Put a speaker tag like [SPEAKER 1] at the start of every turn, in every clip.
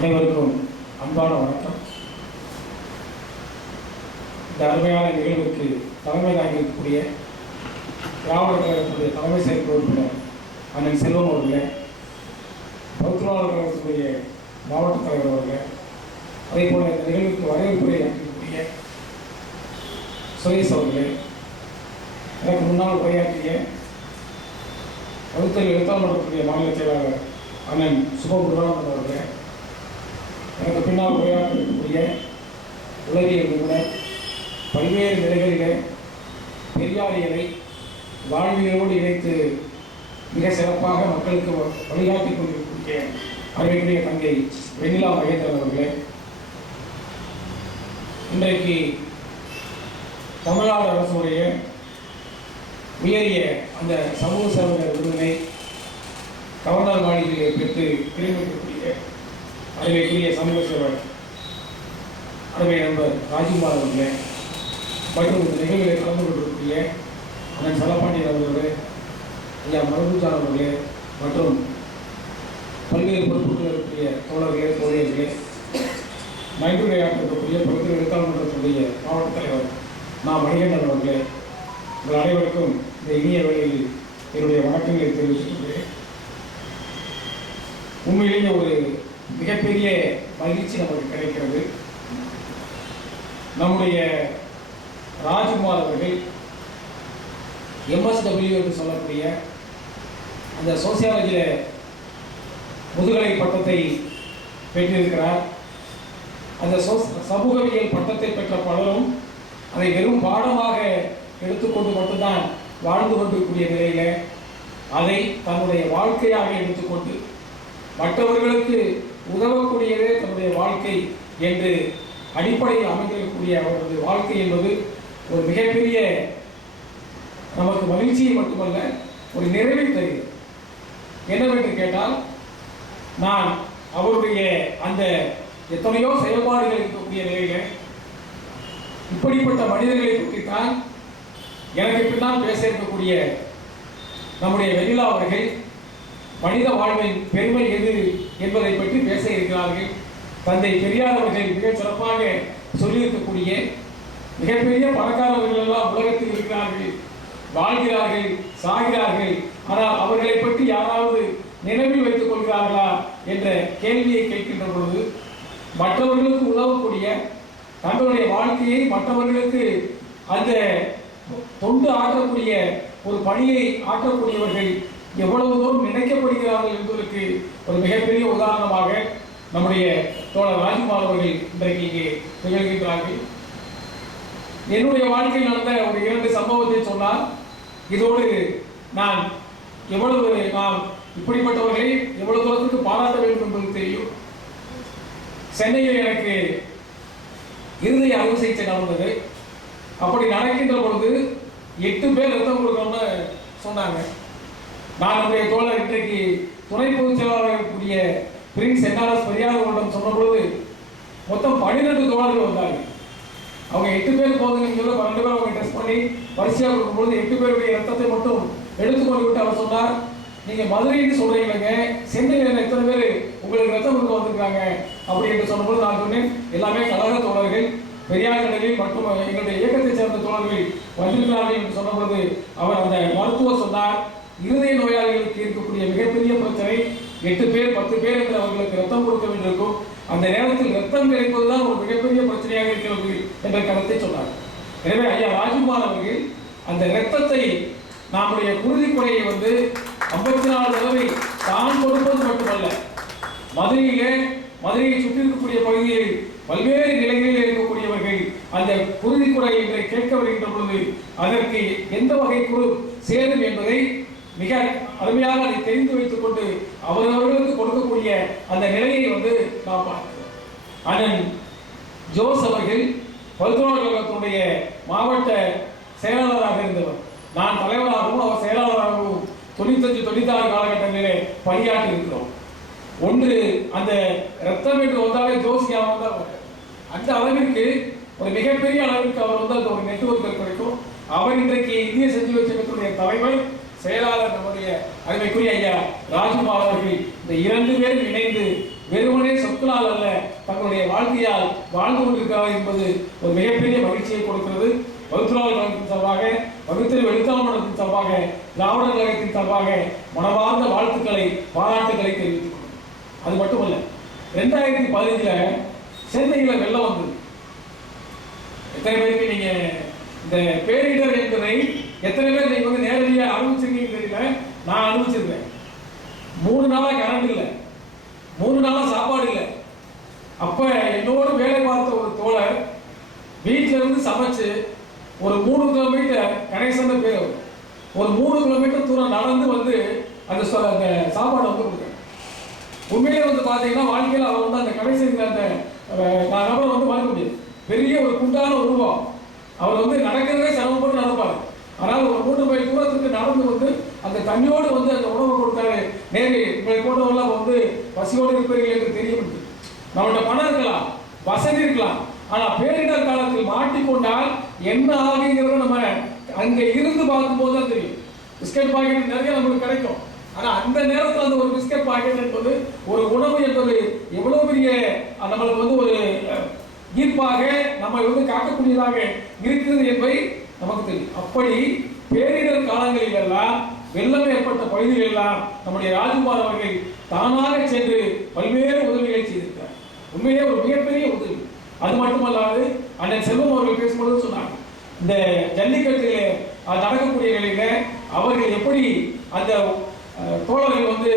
[SPEAKER 1] அனைவருக்கும் அன்பான வணக்கம். இந்த அருமையான நிகழ்வுக்கு தலைமை தாங்கியிருக்கக்கூடிய திராவிட கழகத்துடைய தலைமை செயற்குழு உறுப்பினர் அண்ணன் செல்வம் அவர்களே பௌத்தவாளர் கழகத்துடைய மாவட்ட தலைவர் அவர்களே அதே போல இந்த நிகழ்வுக்கு வரவேற்புரை அளிக்கக்கூடிய சுரேஷ் அவர்களே எனக்கு முன்னால் உரையாற்றிய பகுத்தறிவு எழுத்தாளர் மாநில செயலாளர் அண்ணன் சுபகுருராமன் அவர்களே எனக்கு பின்னால் உரையாற்றக்கூடிய உளவியல் நிபுணர் பல்வேறு நிலைகளிலே பெரியாரியலை வாழ்வியலோடு இணைத்து மிக சிறப்பாக மக்களுக்கு வ- வழிகாட்டிக் கொண்டிருக்கக்கூடிய அறிவிக்குரிய தங்கை வெண்ணிலா மகேந்திரன் அவர்களே இன்றைக்கு தமிழ்நாடு அரசுடைய உயரிய அந்த சமூக சேவை விருதினை கவர்னர் மாளிகையை பெற்று திரும்பிக்கக்கூடிய அருமைக்குரிய சமூக சேவர் அருமை நண்பர் ராஜ்குமார் அவர்களே மற்றும் இந்த நிகழ்வில் கலந்து கொண்டிருக்கக்கூடிய அண்ணன் செலப்பாண்டியன் அவர்களே ஐயா மரபுஜான் அவர்களே மற்றும் பல்வேறு பொறுப்புகள் இருக்கக்கூடிய தோழர்களே தோழியர்களே மைண்டுரையாற்றக்கூடிய பகுதி எழுத்தாளர்களுடைய மாவட்ட தலைவர் நான் மணிகண்டன் அவர்களே உங்கள் அனைவருக்கும் இந்த இனிய வேளையில் என்னுடைய வணக்கங்களை தெரிவித்துக்கிறேன் உண்மையிலேயே ஒரு மிகப்பெரிய மகிழ்ச்சி நமக்கு கிடைக்கிறது. நம்முடைய ராஜ்குமார் அவர்கள் எம்எஸ்டபிள்யூ என்று சொல்லக்கூடிய அந்த சோசியாலஜியில் முதுகலை பட்டத்தை பெற்றிருக்கிறார். அந்த சோஸ் சமூகவியல் பட்டத்தை பெற்ற பலரும் அதை வெறும் பாடமாக எடுத்துக்கொண்டு மட்டும்தான் வாழ்ந்து கொண்டிருக்கூடிய நிலையில் அதை தன்னுடைய வாழ்க்கையாக எடுத்துக்கொண்டு மற்றவர்களுக்கு உதவக்கூடியதே தன்னுடைய வாழ்க்கை என்று அடிப்படையில் அமைந்திருக்கக்கூடிய அவரது வாழ்க்கை என்பது ஒரு மிகப்பெரிய நமக்கு மகிழ்ச்சியை மட்டுமல்ல ஒரு நிறைவை தருகிறது. என்னவென்று கேட்டால் நான் அவருடைய அந்த எத்தனையோ செயல்பாடுகள் இருக்கக்கூடிய நிலையில இப்படிப்பட்ட மனிதர்களை பற்றித்தான் எனக்கு பின்னால் பேச இருக்கக்கூடிய நம்முடைய வெண்ணிலா அவர்கள் மனித வாழ்வின் பெருமை எது என்பதை பற்றி பேச இருக்கிறார்கள். தந்தை பெரியார் அவர்கள் மிக சிறப்பாக சொல்லியிருக்கக்கூடிய மிகப்பெரிய பணக்காரர்கள் எல்லாம் உலகத்தில் இருக்கிறார்கள். வாழ்கிறார்கள் சாகிறார்கள். ஆனால் அவர்களை பற்றி யாராவது நினைவில் வைத்துக் கொள்கிறார்களா என்ற கேள்வியை கேட்கின்ற பொழுது மற்றவர்களுக்கு உதவக்கூடிய தங்களுடைய வாழ்க்கையை மற்றவர்களுக்கு அந்த தொண்டு ஆற்றக்கூடிய ஒரு பணியை ஆற்றக்கூடியவர்கள் எவ்வளவு தூரம் நினைக்கப்படுகிறார்கள் என்பதற்கு ஒரு மிகப்பெரிய உதாரணமாக நம்முடைய தோழர் ராஜ்குமார் அவர்கள் இன்றைக்கு இங்கே திகழ்கின்றார்கள் என்னுடைய வாழ்க்கையில் நடந்த ஒரு இரண்டு சம்பவத்தை சொன்னால் இதோடு நான் எவ்வளவு நாம் இப்படிப்பட்டவர்களை எவ்வளவு தூரத்துக்கு பாராட்ட வேண்டும் என்பது தெரியும். சென்னையில் எனக்கு இருதய அறுவை சிகிச்சை நடந்தது. அப்படி நடக்கின்ற பொழுது எட்டு பேர் ரத்தம் கொடுக்கணும்னு சொன்னாங்க. நான் நம்முடைய தோழர் இன்றைக்கு துணை பொதுச் செயலாளராக இருக்கக்கூடிய பிரின்ஸ் என்ஆர்எஸ் பெரியாரிடம் சொன்ன பொழுது மொத்தம் பன்னிரெண்டு தோழர்கள் வந்தார்கள். அவங்க எட்டு பேர் போதுங்கன்னு சொல்லி பன்னெண்டு பேர் அவங்க டெஸ்ட் பண்ணி வரிசையாக கொடுக்கும்போது எட்டு பேருடைய ரத்தத்தை மட்டும் எடுத்துக்கொண்டு விட்டு அவர் சொன்னார். நீங்க மதுரைன்னு சொல்றீங்களங்க சென்னையில் எத்தனை பேர் உங்களுக்கு ரத்தம் கொடுக்க வந்திருக்காங்க அப்படி என்று சொன்னபோது நான் சொன்னேன் எல்லாமே கழக தோழர்கள் பெரியார் கழகில் மற்றும் எங்களுடைய இயக்கத்தை சேர்ந்த தோழர்கள் வந்திருக்கிறார்கள் என்று சொன்னபோது அவர் அந்த மருத்துவர் சொன்னார். இருதய நோயாளிகளுக்கு இருக்கக்கூடிய மிகப்பெரிய பிரச்சனை எட்டு பேர் பத்து பேர் என்று அவர்களுக்கு ரத்தம் கொடுக்க வேண்டியிருக்கும். அந்த நேரத்தில் ரத்தம் கிடைப்பதுதான் ஒரு மிகப்பெரிய பிரச்சனையாக இருக்கிறது என்ற கருத்தை சொன்னார். எனவே ஐயா ராஜ்குமார் அவர்கள் அந்த ரத்தத்தை நம்முடைய குருதிக்குறையை வந்து ஐம்பத்தி நாலு தடவை தான் கொடுப்பது மட்டுமல்ல மதுரையிலே மதுரையை சுற்றி இருக்கக்கூடிய பகுதியில் பல்வேறு நிலைகளில் இருக்கக்கூடியவர்கள் அந்த குருதிக்குறை என்று கேட்க வருகின்ற பொழுது அதற்கு எந்த வகை குழு சேரும் என்பதை மிக அருமையாக அதை தெரிந்து வைத்துக் கொண்டு அவரவர்களுக்கு கொடுக்கக்கூடிய அந்த நிலையை வந்து நாம் பார்க்கிறோம். அண்ணன் ஜோஸ் அவர்கள் பல்துறை மாவட்ட செயலாளராக இருந்தவர். நான் தலைவராகவும் அவர் செயலாளராகவும் தொண்ணூத்தஞ்சு தொண்ணூத்தாறு காலகட்டங்களிலே பணியாற்றி இருக்கிறோம். ஒன்று அந்த ரத்தம் என்று வந்தாலே ஜோசியா வந்தால் அந்த அளவிற்கு ஒரு மிகப்பெரிய அளவிற்கு அவர் வந்து அந்த ஒரு நெட்ஒர்க் கிடைக்கும் அவர் இன்றைக்கு இந்திய செஞ்சு வச்சகத்துடைய தலைவர். செயலாளர் நம்முடைய அருமைக்குரிய ஐயா ராஜ்குமார் அவர்கள் இந்த இரண்டு பேரும் இணைந்து வெறுமனே சொற்களால் அல்ல தங்களுடைய வாழ்க்கையால் வாழ்ந்து கொண்டிருக்கிறார் என்பது ஒரு மிகப்பெரிய மகிழ்ச்சியை கொடுக்கிறது. வகுத்துலாளர் கழகத்தின் சார்பாக வகுத்தறிவு எழுத்தாளர் மன்றத்தின் சார்பாக திராவிடர் கழகத்தின் சார்பாக மனவார்ந்த வாழ்த்துக்களை பாராட்டுகளை தெரிவித்துக் கொள்ளும் அது மட்டுமல்ல ரெண்டாயிரத்தி பதினஞ்சுல சென்னையில் வெள்ளம் வந்தது. எத்தனை பேருக்கு நீங்க இந்த பேரிடர் என்பதை எத்தனை பேர் நீங்க வந்து நேரடியாக அனுபவிச்சிருக்கீங்கன்னு தெரியல. நான் அனுபவிச்சிருக்கேன். மூணு நாளா கரண்ட் இல்லை. மூணு நாளா சாப்பாடு இல்லை. அப்ப என்னோட வேலை பார்த்த ஒரு தோழர் வீட்ல இருந்து சமைச்சு ஒரு மூணு கிலோமீட்டர் கணேசன் பேர் ஒரு மூணு கிலோமீட்டர் தூரம் நடந்து வந்து அந்த அந்த சாப்பாடை வந்து கொடுக்குறேன் உண்மையிலே வந்து பார்த்தீங்கன்னா வாழ்க்கையில் அவர் வந்து அந்த கடைசி அந்த நான் நபரை வந்து மறக்க முடியாது. பெரிய ஒரு குண்டான உருவம். அவர் வந்து நடக்கிறதே சிரமப்பட்டு நடப்பாரு. ஆனால் ஒரு மூன்று மைல் தூரத்துக்கு நடந்து வந்து அந்த தண்ணியோடு வந்து அந்த உணவு கொடுத்தாரு நேரே இப்படி போட்டவெல்லாம் வந்து பசியோடு இருப்பீர்கள் என்று தெரியும் நம்மளோட பணம் இருக்கலாம் வசதி இருக்கலாம் ஆனால் பேரிடர் காலத்தில் மாட்டிக்கொண்டால் என்ன ஆகுங்கிறத நம்ம அங்கே இருந்து பார்க்கும்போது தான் தெரியும். பிஸ்கட் பாக்கெட் நிறைய நமக்கு கிடைக்கும். ஆனால் அந்த நேரத்தில் அந்த ஒரு பிஸ்கட் பாக்கெட் என்பது ஒரு உணவு என்பது எவ்வளோ பெரிய நம்மளுக்கு வந்து ஒரு ஈர்ப்பாக நம்ம வந்து காக்கக்கூடியதாக இருக்கிறது என்பதை நமக்கு தெரியும். அப்படி பேரிடர் காலங்களில் எல்லாம் வெள்ளம் ஏற்பட்ட பகுதிகள் எல்லாம் நம்முடைய ராஜ்குமார் அவர்கள் தானாக சென்று பல்வேறு உதவிகளை செய்திருக்கிறார். உண்மையிலே ஒரு மிகப்பெரிய உதவி. அது மட்டுமல்லாது அண்ணன் செல்வம் அவர்கள் பேசும்பொழுது சொன்னாங்க. இந்த ஜல்லிக்கட்டிலே அஹ், நடக்கக்கூடிய நிலையில அவர்கள் எப்படி அந்த தோழர்கள் வந்து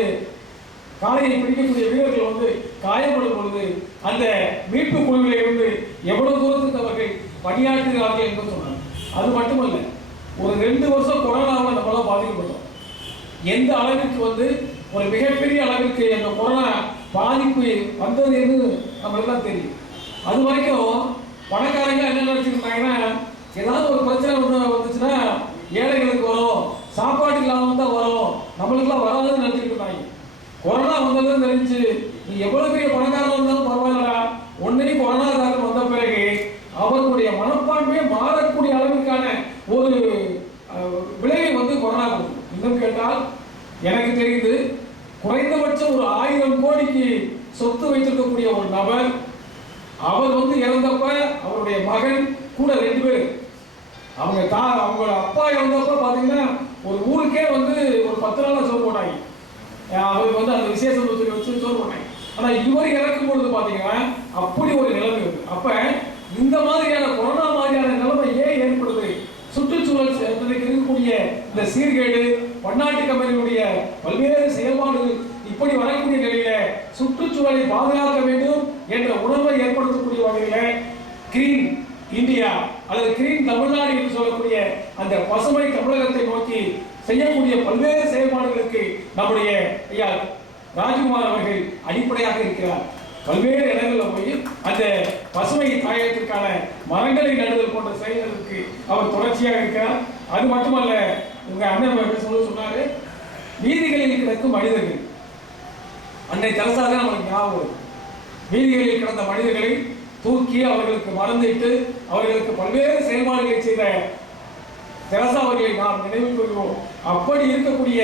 [SPEAKER 1] காலையை பிடிக்கக்கூடிய வீரர்கள் வந்து காயப்படும் பொழுது அந்த மீட்பு குழுவிலிருந்து எவ்வளவு தூரத்துக்கு அவர்கள் பணியாற்றுகிறார்கள் என்று சொன்னாங்க. அது மட்டுமல்ல ஒரு ரெண்டு வருஷம் கொரோனாவில் நம்மளாம் பாதிக்கப்பட்டோம். எந்த அளவிற்கு வந்து ஒரு மிகப்பெரிய அளவிற்கு அந்த கொரோனா பாதிப்பு வந்தது என்று நம்மளுக்கெல்லாம் தெரியும். அது வரைக்கும் பணக்காரங்க என்ன நினச்சிருந்தாங்கன்னா ஏதாவது ஒரு பிரச்சனை ஒன்று வந்துச்சுன்னா ஏழைகளுக்கு வரும் சாப்பாடு இல்லாமல் தான் வரும் நம்மளுக்குலாம் வராதுன்னு நினைச்சிட்டு இருந்தாங்க. கொரோனா வந்ததுன்னு தெரிஞ்சு நீ எவ்வளவு பெரிய பணக்காரன் இருந்தாலும் பரவாயில்லடா. உடனே கொரோனா தாக்கம் வந்த பிறகு அவர்களுடைய மனப்பான்மையை மாறக்கூடிய அளவுக்கு ஒரு விலையை வந்து கொரோனா கொடுக்கும் இன்னும் கேட்டால் எனக்கு தெரிந்து குறைந்தபட்சம் ஒரு ஆயிரம் கோடிக்கு சொத்து வைத்திருக்கக்கூடிய ஒரு நபர் அவர் வந்து இறந்தப்ப அவருடைய மகன் கூட ரெண்டு பேர். அவங்க தா அவங்க அப்பா இறந்தப்ப பார்த்தீங்கன்னா ஒரு ஊருக்கே வந்து ஒரு பத்து நாளாக சோறு போட்டாங்க. அவருக்கு வந்து அந்த விசேஷ சொல்லி வச்சு சோறு போட்டாங்க. ஆனால் இவர் இறக்கும் பொழுது பார்த்தீங்கன்னா அப்படி ஒரு நிலைமை இருக்கு. அப்போ இந்த மாதிரியான கொரோனா மாதிரியான நிலைமை ஏன் ஏற்படுது சுற்றுச்சூழல் சட்டத்துக்கு இருக்கக்கூடிய இந்த சீர்கேடு பன்னாட்டு கம்பெனியுடைய பல்வேறு செயல்பாடுகள் இப்படி வரக்கூடிய நிலையில சுற்றுச்சூழலை பாதுகாக்க வேண்டும் என்ற உணர்வை ஏற்படுத்தக்கூடிய வகையில கிரீன் இந்தியா அல்லது கிரீன் தமிழ்நாடு என்று சொல்லக்கூடிய அந்த பசுமை தமிழகத்தை நோக்கி செய்யக்கூடிய பல்வேறு செயல்பாடுகளுக்கு நம்முடைய ஐயா ராஜ்குமார் அவர்கள் அடிப்படையாக இருக்கிறார். பல்வேறு இடங்களில் போய் அந்த பசுமை தாயத்திற்கான மரங்களை நடுதல் போன்ற செயல்களுக்கு அவர் தொடர்ச்சியாக இருக்கிறார். அது மட்டுமல்ல உங்க அண்ணன் பேசும்போது சொன்னாரு? வீதிகளில் கிடக்கும் மனிதர்கள் அன்னை தான் நமக்கு ஞாபகம் வீதிகளில் கிடந்த மனிதர்களை தூக்கி அவர்களுக்கு மறந்துட்டு அவர்களுக்கு பல்வேறு செயல்பாடுகளை செய்த தெரசா அவர்களை நாம் நினைவில் கொள்வோம். அப்படி இருக்கக்கூடிய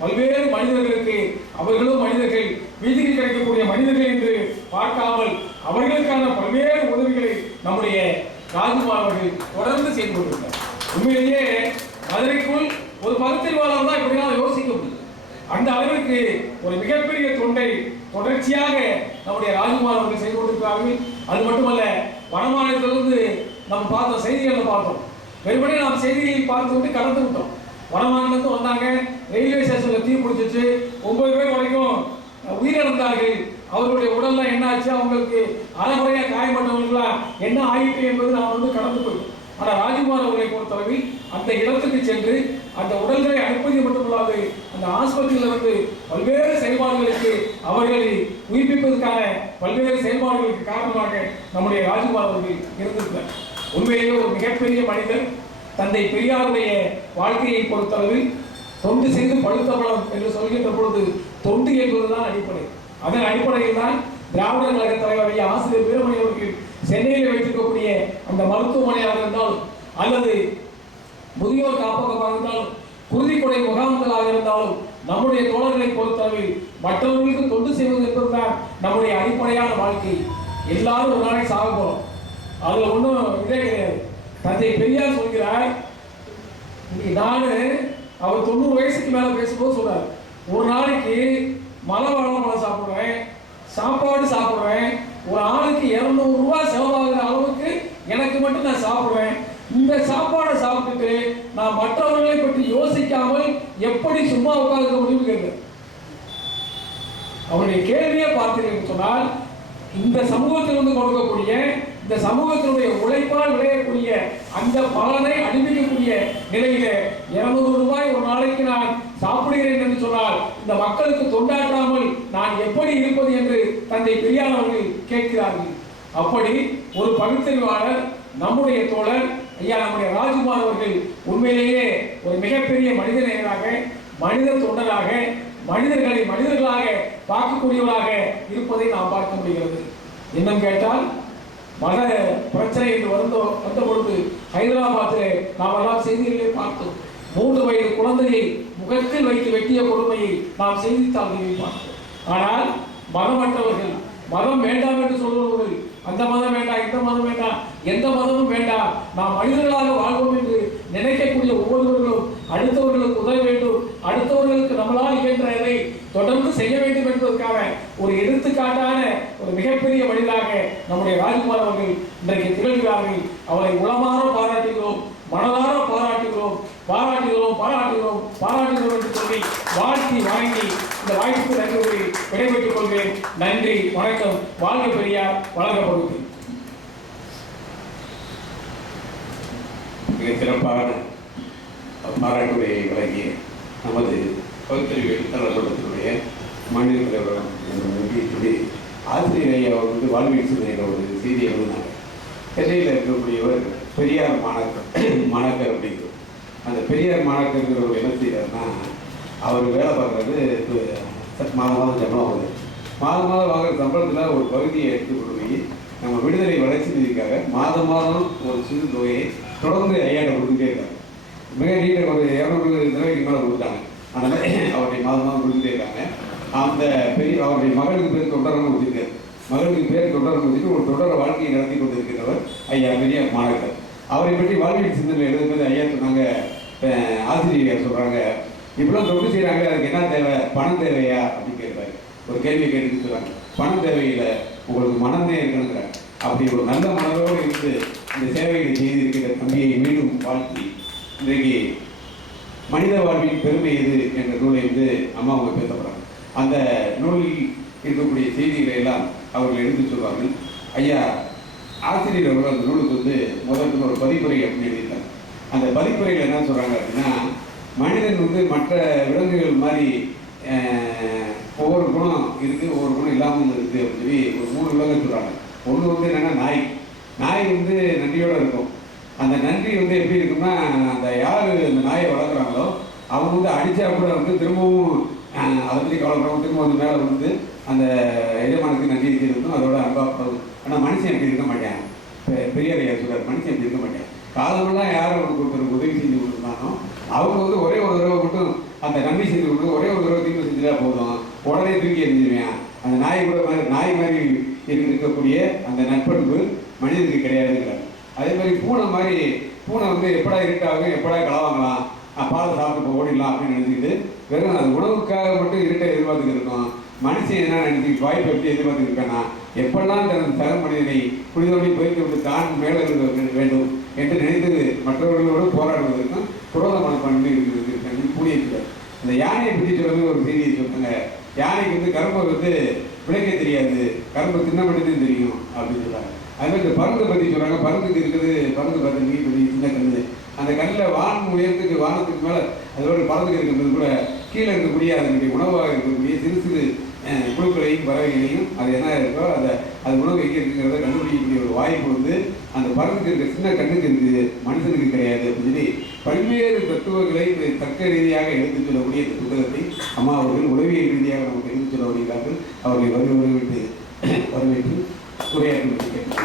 [SPEAKER 1] பல்வேறு மனிதர்களுக்கு அவர்களும் மனிதர்கள் வீதியில் கிடைக்கக்கூடிய மனிதர்கள் என்று பார்க்காமல் அவர்களுக்கான பல்வேறு உதவிகளை நம்முடைய ராஜ்குமார் அவர்கள் தொடர்ந்து செய்து கொண்டிருக்கிறார் உண்மையிலேயே அதற்குள் ஒரு பகுத்தறிவாளர் தான் இப்படிலாம் யோசிக்க முடியும் அந்த அளவிற்கு ஒரு மிகப்பெரிய தொண்டை தொடர்ச்சியாக நம்முடைய ராஜ்குமார் அவர்கள் செய்து கொண்டிருக்கிறார்கள். அது மட்டுமல்ல வடமாநிலத்திலிருந்து நம்ம பார்த்த செய்திகளை பார்த்தோம். வெறுமனே நாம் செய்திகளை பார்த்து விட்டு கடந்து விட்டோம். வடமாநிலத்து வந்தாங்க ரயில்வே ஸ்டேஷனில் தீ பிடிச்சிச்சு. ஒன்பது பேர் வரைக்கும் உயிரிழந்தார்கள். அவர்களுடைய உடல்ல என்ன ஆச்சு அவங்களுக்கு அறகுறையா காயப்பட்டவங்களா என்ன ஆயிற்று என்பது நாம் வந்து கடந்து போயிட்டோம். அவர்களை பொறுத்தளவில் அந்த இடத்துக்கு சென்று அந்த உடல்களை அனுப்பது மட்டுமல்லாது அந்த ஆஸ்பத்திரியில் வந்து பல்வேறு செயல்பாடுகளுக்கு அவர்களை உயிர்ப்பிப்பதற்கான பல்வேறு செயல்பாடுகளுக்கு காரணமாக நம்முடைய ராஜ்குமார் அவர்கள் இருந்திருந்தார் உண்மையிலே ஒரு மிகப்பெரிய மனிதர். தந்தை பெரியாருடைய வாழ்க்கையை பொறுத்தளவில் தொண்டு செய்து பழுத்த பழம் என்று சொல்கின்ற பொழுது தொண்டு என்பதுதான் அடிப்படை. அதன் அடிப்படையில் தான் திராவிடர் கழக தலைவர் ஐயா ஆசிரியர் வீரமணி அவர்கள் சென்னையில் வைத்திருக்கக்கூடிய அந்த மருத்துவமனையாக இருந்தாலும் அல்லது முதியோர் காப்பகமாக இருந்தாலும் குருதிக்குடை முகாம்களாக இருந்தாலும் நம்முடைய தோழர்களை பொறுத்தளவில் மற்றவர்களுக்கு தொண்டு செய்வது என்பதுதான் நம்முடைய அடிப்படையான வாழ்க்கை. எல்லாரும் ஒரு நாளைக்கு சாக போகிறோம் அதில் ஒன்றும் இதே கிடையாது. தந்தை பெரியார் சொல்கிறார் நான் அவர் தொண்ணூறு வயசுக்கு மேலே பேசும்போது சொல்றாரு. ஒரு நாளைக்கு மலை வாழைப்பழம் சாப்பிடுவேன் சாப்பாடு சாப்பிடுவேன் ஒரு ஆளுக்கு இருநூறு ரூபாய் செலவாகிற அளவுக்கு எனக்கு மட்டும் நான் சாப்பிடுவேன். இந்த சாப்பாடை சாப்பிட்டுட்டு நான் மற்றவர்களை பற்றி யோசிக்காமல் எப்படி சும்மா உட்கார்ந்து முடிவு கேட்டேன். அவருடைய கேள்வியை பார்த்தீங்கன்னு சொன்னால் இந்த சமூகத்திலிருந்து கொடுக்கக்கூடிய இந்த சமூகத்தினுடைய உழைப்பால் விளையக்கூடிய அந்த பலனை அனுபவிக்கக்கூடிய நிலையில இருநூறு ரூபாய் ஒரு நாளைக்கு நான் சாப்பிடுகிறேன் என்று சொன்னால் இந்த மக்களுக்கு தொண்டாற்றாமல் நான் எப்படி இருப்பது என்று தந்தை பெரியார் அவர்கள் கேட்கிறார்கள். அப்படி ஒரு பகுத்தறிவாளர் நம்முடைய தோழர் ஐயா நம்முடைய ராஜ்குமார் அவர்கள் உண்மையிலேயே ஒரு மிகப்பெரிய மனிதநேயராக மனித தொண்டராக மனிதர்களை மனிதர்களாக பார்க்கக்கூடியவராக இருப்பதை நாம் பார்க்க முடிகிறது. இன்னும் கேட்டால் மத பிரச்சனை என்று வந்த வந்த பொழுது ஹைதராபாத்தில் நாம் எல்லாம் செய்திகளை பார்த்தோம். மூன்று வயது குழந்தையை முகத்தில் வைத்து வெட்டிய கொடுமையை நாம் செய்தித்தாள்களில் பார்த்தோம். ஆனால் மதமற்றவர்கள் மதம் வேண்டாம் என்று சொல்பவர்கள் அந்த மதம் வேண்டாம் இந்த மதம் வேண்டாம் எந்த மதமும் வேண்டாம். நாம் மனிதர்களாக வாழ்வோம் என்று நினைக்கக்கூடிய ஒவ்வொருவர்களும் அடுத்தவர்களுக்கு உதவ வேண்டும். அடுத்தவர்களுக்கு நம்மளால் இயன்றதை தொடர்ந்து செய்ய வேண்டும் என்பதற்காக ஒரு எடுத்துக்காட்டான ஒரு மிகப்பெரிய வழியாக நம்முடைய ராஜ்குமார் அவர்கள் இன்றைக்கு திகழ்கிறார்கள். அவரை உளமாற பாராட்டுகிறோம் மனதார பாராட்டுகிறோம் பாராட்டுகிறோம் பாராட்டுகிறோம் பாராட்டுகிறோம் என்று சொல்லி வாழ்த்தி வாங்கி இந்த வாய்ப்புக்கு நன்றி கூறி விடைபெற்றுக் கொள்வேன் நன்றி வணக்கம். வாழ்க பெரியார் வழங்கப்படுகிறேன்
[SPEAKER 2] மிக சிறப்பான பாராட்டுரையை வழங்கிய நமது பகுத்தறிவு எழுத்தாளர் கூட்டத்தினுடைய மாநில தலைவர் சொல்லி ஆசிரியர் ஐயா வந்து வாழ்வியல் சிந்தனையில் ஒரு செய்தியை எழுதினாங்க சென்னையில் இருக்கக்கூடியவர் பெரியார் மாணாக்கர் மாணாக்கர் அப்படிங்கிறது. அந்த பெரியார் மாணாக்கருங்கிறவர் என்ன செய்யறாருன்னா அவர் வேலை பார்க்குறது மாதம் மாதம் சம்பளம் வருது மாதம் மாதம் வாங்குற சம்பளத்தில் ஒரு பகுதியை எடுத்து கொண்டு போய் நம்ம விடுதலை வளர்ச்சி நிதிக்காக மாதம் மாதம் ஒரு சிறு தொகையை தொடர்ந்து ஐயாட்ட கொடுத்துட்டே இருக்காங்க. மிக நீண்ட ஒரு இரநூறு தடவைக்கு மேலே கொடுத்தாங்க. அதனால் அவருடைய மாதம் மாதம் கொடுத்துட்டே இருக்காங்க. அந்த பெரிய அவருடைய மகளுக்கு பேர் தொடரணும் கொடுத்துருக்காரு மகளுக்கு பேர் தொடரணும் கொடுத்துட்டு ஒரு தொடர வாழ்க்கையை நடத்தி கொண்டிருக்கிறவர் ஐயா பெரிய மாணவர். அவரை பற்றி வாழ்வியல் சிந்தனை எழுதும்போது ஐயா சொன்னாங்க ஆசிரியர் சொல்கிறாங்க இப்படிலாம் தொண்டு செய்கிறாங்க அதுக்கு என்ன தேவை? பணம் தேவையா? அப்படின்னு கேட்பாரு. ஒரு கேள்வி கேட்டுட்டு சொல்றாங்க. பணம் தேவையில்லை. உங்களுக்கு மனமே இருக்கணுங்கிறாங்க அப்படி ஒரு நல்ல மனதோடு இருந்து இந்த சேவைகளை செய்திருக்கிற தம்பியை மீண்டும் வாழ்த்தி இன்றைக்கு மனித வாழ்வின் பெருமை எது என்ற நூலை வந்து அம்மா அவங்க பேசப்படுறாங்க. அந்த நூலில் இருக்கக்கூடிய செய்திகளை எல்லாம் அவர்கள் எடுத்து சொல்வார்கள். ஐயா ஆசிரியர் அவர்கள் அந்த நூலுக்கு வந்து முதல்ல ஒரு பதிப்புரை அப்படின்னு எழுதியிருக்காங்க. அந்த பதிப்புரையில் என்ன சொல்கிறாங்க அப்படின்னா மனிதன் வந்து மற்ற விலங்குகள் மாதிரி ஒவ்வொரு குணம் இருக்குது ஒவ்வொரு குணம் இல்லாமல் இருக்குது அப்படின்னு சொல்லி ஒரு மூணு விலங்கு சொல்கிறாங்க ஒன்று வந்து என்னென்னா நாய். நாய் வந்து நன்றியோடு இருக்கும். அந்த நன்றி வந்து எப்படி இருக்குன்னா அந்த யார் அந்த நாயை வளர்க்குறாங்களோ அவங்க வந்து அடித்தா கூட வந்து திரும்பவும் அதை பற்றி கவலைப்படாம திரும்ப வந்து மேலே வந்து அந்த எஜமானத்துக்கு நன்றி இருக்கும் அதோட அன்பாப்படுறது ஆனால் மனுஷன் எப்படி இருக்க மாட்டேன். பெரிய பெரியார் ஐயா சொல்கிறார் மனுஷன் எப்படி இருக்க மாட்டேன். காலமெல்லாம் யார் அவனுக்கு ஒருத்தருக்கு உதவி செஞ்சு கொடுத்துருந்தானோ அவங்க வந்து ஒரே ஒரு தடவை மட்டும் அந்த நன்மை செஞ்சு கொடுத்து ஒரே ஒரு தடவை திரும்ப செஞ்சுட்டா போதும். உடனே தூக்கி எரிஞ்சிருவேன் அந்த நாய் கூட மாதிரி நாய் மாதிரி இருக்கக்கூடிய அந்த நட்பண்பு மனிதனுக்கு கிடையாதுங்கிறாங்க அதே மாதிரி பூனை மாதிரி பூனை வந்து எப்படா இருட்டாகும் எப்படா கலவாங்களாம் அஹ் பாலை சாப்பிட்டு இப்போ ஓடிடலாம் அப்படின்னு நினைச்சிக்கிட்டு வெறும் அது உணவுக்காக மட்டும் இருட்டை எதிர்பார்த்துட்டு இருக்கோம். மனுஷன் என்ன நினைச்சு வாய்ப்பு எப்படி எதிர்பார்த்துட்டு இருக்கானா எப்பெல்லாம் தனது தர மனிதனை புனிதோடி போய்த்து விட்டு தான் மேலே வேண்டும் என்று நினைத்து மற்றவர்களோடு போராடுவதற்கும் புரோத மனப்பான்மை இருக்கிறது கூடியிருக்கிறார் இந்த யானையை பற்றி வந்து ஒரு செய்தியை சொன்னாங்க யானைக்கு வந்து கரும்பை வந்து விளைக்க தெரியாது. கரும்பு தின்ன மட்டும்தான் தெரியும் அப்படின்னு சொல்கிறாங்க அதுமாதிரி இந்த பருந்து பற்றி சொல்கிறாங்க பருந்துக்கு இருக்குது பருந்து பார்த்து நீர் பற்றி சின்ன கண்ணு. அந்த கண்ணில் வான் உயரத்துக்கு வானத்துக்கு மேலே அதோட பறந்துக்கு இருக்கிறது கூட கீழே இருக்கக்கூடிய அதனுடைய உணவாக இருக்கக்கூடிய சிறு சிறு குழுக்களையும் பறவைகளையும் அது என்ன இருக்கோ அதை அது உணவு எங்கே இருக்குங்கிறத கண்டுபிடிக்கக்கூடிய ஒரு வாய்ப்பு வந்து அந்த பறந்துக்கு இருக்க சின்ன கண்ணுக்கு இருக்குது மனுஷனுக்கு கிடையாது அப்படின்னு சொல்லி பல்வேறு தத்துவங்களை தர்க்க ரீதியாக எடுத்துச் சொல்லக்கூடிய இந்த புத்தகத்தை அம்மா அவர்கள் உளவியல் ரீதியாக நமக்கு எடுத்துச் சொல்ல வருகிறார்கள் அவர்களை வரவேற்று வரவேற்று உரையாற்றி கேட்கிறேன்